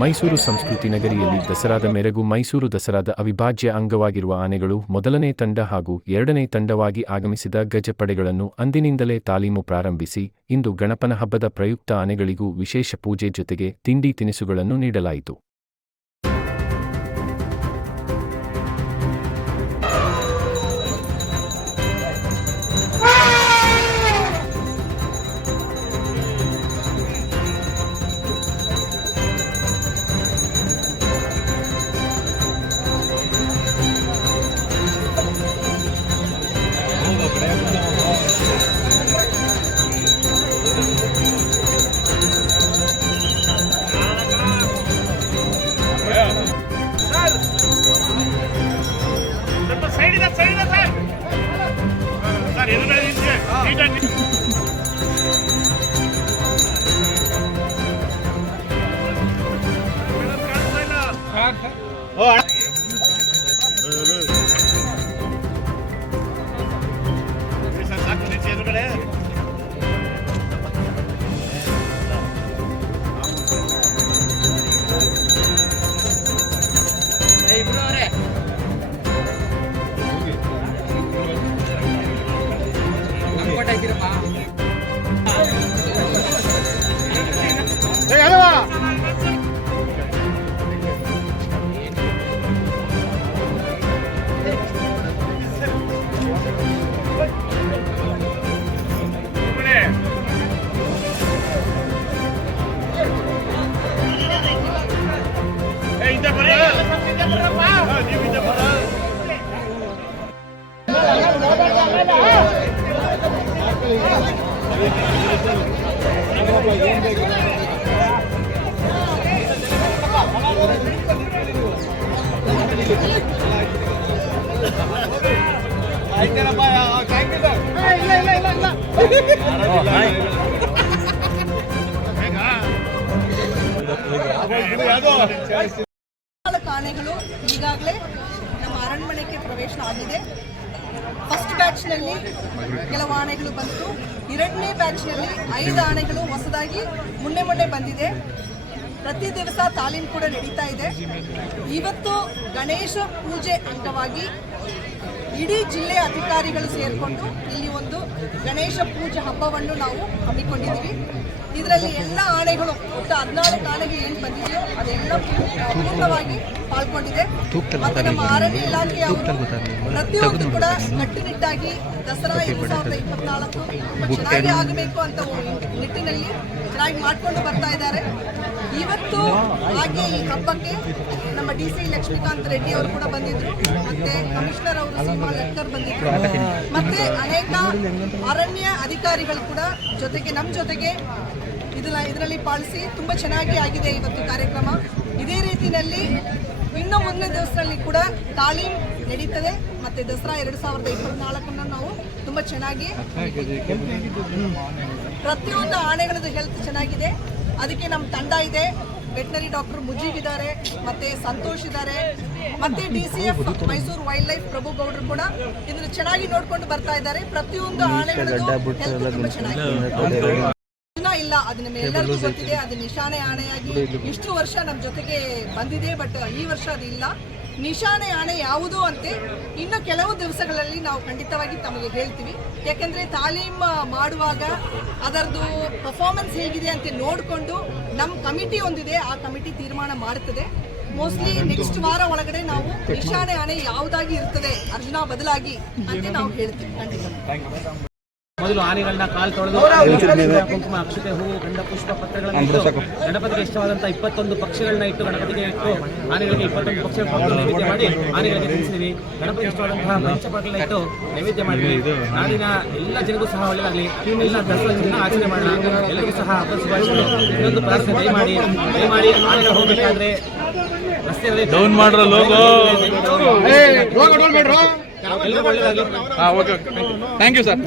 ಮೈಸೂರು ಸಂಸ್ಕೃತಿ ನಗರಿಯಲ್ಲಿ ದಸರಾದ ಮೇರೆಗೂ ಮೈಸೂರು ದಸರಾದ ಅವಿಭಾಜ್ಯ ಅಂಗವಾಗಿರುವ ಆನೆಗಳು ಮೊದಲನೇ ತಂಡ ಹಾಗೂ ಎರಡನೇ ತಂಡವಾಗಿ ಆಗಮಿಸಿದ ಗಜಪಡೆಗಳನ್ನು ಅಂದಿನಿಂದಲೇ ತಾಲೀಮು ಪ್ರಾರಂಭಿಸಿ ಇಂದು ಗಣಪನ ಹಬ್ಬದ ಪ್ರಯುಕ್ತ ಆನೆಗಳಿಗೂ ವಿಶೇಷ ಪೂಜೆ ಜೊತೆಗೆ ತಿಂಡಿ ತಿನಿಸುಗಳನ್ನು ನೀಡಲಾಯಿತು. ಸೈಡ್ ಇದೆ ಸೈಡ್ ಇದೆ ಸರ್ ಸರ್ ಎದುರುಗಡೆ ನಿಂತ್ರೆ ನೀಟಾಗಿ Hey, ಆನೆಗಳು ಈಗಾಗಲೇ ನಮ್ಮ ಅರಣ್ಮನೆಗೆ ಪ್ರವೇಶ ಆಗಿದೆ. ಫಸ್ಟ್ ಬ್ಯಾಚ್ನಲ್ಲಿ ಕೆಲವು ಆನೆಗಳು ಬಂತು. ಎರಡನೇ ಬ್ಯಾಚ್ನಲ್ಲಿ ಐದು ಆನೆಗಳು ಹೊಸದಾಗಿ ಮೊನ್ನೆ ಮೊನ್ನೆ ಬಂದಿದೆ. ಪ್ರತಿ ದಿವಸ ತಾಲೀಮ್ ಕೂಡ ನಡೀತಾ ಇದೆ. ಇವತ್ತು ಗಣೇಶ ಪೂಜೆ ಅಂಗವಾಗಿ ಇಡೀ ಜಿಲ್ಲೆಯ ಅಧಿಕಾರಿಗಳು ಸೇರಿಕೊಂಡು ಇಲ್ಲಿ ಒಂದು ಗಣೇಶ ಪೂಜೆ ಹಬ್ಬವನ್ನು ನಾವು ಹಮ್ಮಿಕೊಂಡಿದ್ದೀವಿ. ಇದರಲ್ಲಿ ಎಲ್ಲ ಆನೆಗಳು ಒಟ್ಟು ಹದಿನಾಲ್ಕು ಆನೆಗೆ ಏನು ಬಂದಿದೆಯೋ ಅದೆಲ್ಲ ಪೂರ್ಣವಾಗಿ ಪಾಲ್ಗೊಂಡಿದೆ. ಮತ್ತು ನಮ್ಮ ಅರಣ್ಯ ಇಲಾಖೆಯವರು ಪ್ರತಿಯೊಂದು ಕೂಡ ಕಟ್ಟುನಿಟ್ಟಾಗಿ ದಸರಾ ಎರಡು ಸಾವಿರದ ಇಪ್ಪತ್ನಾಲ್ಕು ಚೆನ್ನಾಗಿ ಆಗಬೇಕು ಅಂತ ಒಂದು ಚೆನ್ನಾಗಿ ಮಾಡ್ಕೊಂಡು ಬರ್ತಾ ಇದ್ದಾರೆ. ಇವತ್ತು ಹಾಗೆ ಈ ಹಬ್ಬಕ್ಕೆ ನಮ್ಮ ಡಿ ಸಿ ಲಕ್ಷ್ಮೀಕಾಂತ್ ರೆಡ್ಡಿ ಅವರು ಕೂಡ ಬಂದಿದ್ರು. ಮತ್ತೆ ಕಮಿಷನರ್ ಅವರು ಸೀಮಾ ಲಟ್ಕರ್ ಬಂದಿದ್ರು. ಮತ್ತೆ ಅನೇಕ ಅರಣ್ಯ ಅಧಿಕಾರಿಗಳು ಕೂಡ ಜೊತೆಗೆ ನಮ್ಮ ಜೊತೆಗೆ ಇದರಲ್ಲಿ ಪಾಲಿಸಿ ತುಂಬಾ ಚೆನ್ನಾಗಿ ಆಗಿದೆ ಇವತ್ತು ಕಾರ್ಯಕ್ರಮ. ಇದೇ ರೀತಿಯಲ್ಲಿ ಇನ್ನು ಮುಂದಿನ ದಿವಸದಲ್ಲಿ ಕೂಡ ತಾಲೀಮ್ ನಡೀತದೆ ಮತ್ತೆ ದಸರಾ ಎರಡು ಸಾವಿರದ ಇಪ್ಪತ್ನಾಲ್ಕನ್ನ ನಾವು ತುಂಬಾ ಚೆನ್ನಾಗಿ ಪ್ರತಿಯೊಂದು ಆನೆಗಳದ್ದು ಹೆಲ್ತ್ ಚೆನ್ನಾಗಿದೆ. ಅದಕ್ಕೆ ನಮ್ಮ ತಂಡ ಇದೆ. ವೆಟ್ನರಿ ಡಾಕ್ಟರ್ ಮುಜೀಬ್ ಇದ್ದಾರೆ ಮತ್ತೆ ಸಂತೋಷ್ ಇದ್ದಾರೆ ಮತ್ತೆ D C F Mysuru wild life Prabhu ಗೌಡರು ಕೂಡ ಇದನ್ನು ಚೆನ್ನಾಗಿ ನೋಡ್ಕೊಂಡು ಬರ್ತಾ ಇದ್ದಾರೆ. ಪ್ರತಿಯೊಂದು ಆನೆಗಳದ್ದು ಹೆಲ್ತ್ ತುಂಬಾ ಚೆನ್ನಾಗಿದೆ. ಇನ್ನ ಇಲ್ಲ ಅದು ನಿಮ್ಮೆಲ್ಲರಿಗೂ ಗೊತ್ತಿದೆ ಅದು ನಿಶಾನೆ ಆಣೆಯಾಗಿ ಇಷ್ಟು ವರ್ಷ ನಮ್ಮ ಜೊತೆಗೆ ಬಂದಿದೆ ಬಟ್ ಈ ವರ್ಷ ಅದು ಇಲ್ಲ ನಿಶಾನೆ ಆಣೆ ಯಾವುದು ಅಂತೆ ಇನ್ನು ಕೆಲವು ದಿವಸಗಳಲ್ಲಿ ನಾವು ಖಂಡಿತವಾಗಿ ತಮಗೆ ಹೇಳ್ತೀವಿ. ಯಾಕೆಂದ್ರೆ ತಾಲೀಮ್ ಮಾಡುವಾಗ ಅದರದ್ದು ಪರ್ಫಾರ್ಮೆನ್ಸ್ ಹೇಗಿದೆ ಅಂತ ನೋಡಿಕೊಂಡು ನಮ್ಮ ಕಮಿಟಿ ಒಂದಿದೆ ಆ ಕಮಿಟಿ ತೀರ್ಮಾನ ಮಾಡುತ್ತದೆ ಮೋಸ್ಟ್ಲಿ ನೆಕ್ಸ್ಟ್ ವಾರ ಒಳಗಡೆ ನಾವು ನಿಶಾನೆ ಆಣೆ ಯಾವುದಾಗಿ ಇರ್ತದೆ ಅರ್ಜುನ ಬದಲಾಗಿ ಅಂತ ನಾವು ಹೇಳ್ತೀವಿ. ಖಂಡಿತ. ಮೊದಲು ಆನೆಗಳನ್ನ ಕಾಲು ತೊಳೆದು ಕುಂಕುಮ ಅಕ್ಷತೆ ಹೂವು ಗಂಡ ಪುಷ್ಪ ಪತ್ರಗಳನ್ನ ಇಟ್ಟು ಗಣಪತಿಗೆ ಇಷ್ಟವಾದಂತಹ ಇಪ್ಪತ್ತೊಂದು ಪಕ್ಷಿಗಳನ್ನ ಇಟ್ಟು ಗಣಪತಿಗೆ ಇಟ್ಟು ಆನೆಗಳಿಗೆ ಇಪ್ಪತ್ತೊಂದು ಪಕ್ಷ ನೈವೇದ್ಯ ಮಾಡಿ ಆನೆಗಳಿಗೆ ತಿನ್ನಿಸ್ತೀವಿ. ಗಣಪತಿ ಇಷ್ಟವಾದಂತಹ ಪಕ್ಷಗಳನ್ನ ಇಟ್ಟು ನೈವೇದ್ಯ ಮಾಡಿದ್ವಿ ನಾಡಿನ ಎಲ್ಲ ಜನಗೂ ಸಹ ಒಳ್ಳೆಯದಾಗಲಿ ಎಲ್ಲ ದಸರಾ ದಿನ ಆಚರಣೆ ಮಾಡೋಣ. ಎಲ್ಲರಿಗೂ ಸಹ ಹಬ್ಬದ ಶುಭಾಶಯಗಳು ಇನ್ನೊಂದು ಮಾಡಿ ದಯಮಾಡಿ ದಯಮಾಡಿ ಆನೆಗಳು ಹೋಗಬೇಕಾದ್ರೆ ರಸ್ತೆಯಲ್ಲಿ ಡೌನ್ ಮಾಡ್ರ ಲೋಗೋ ಎಲ್ಲರಿಗೂ ಒಳ್ಳೆಯದಾಗಲಿ ಥ್ಯಾಂಕ್ ಯು ಸರ್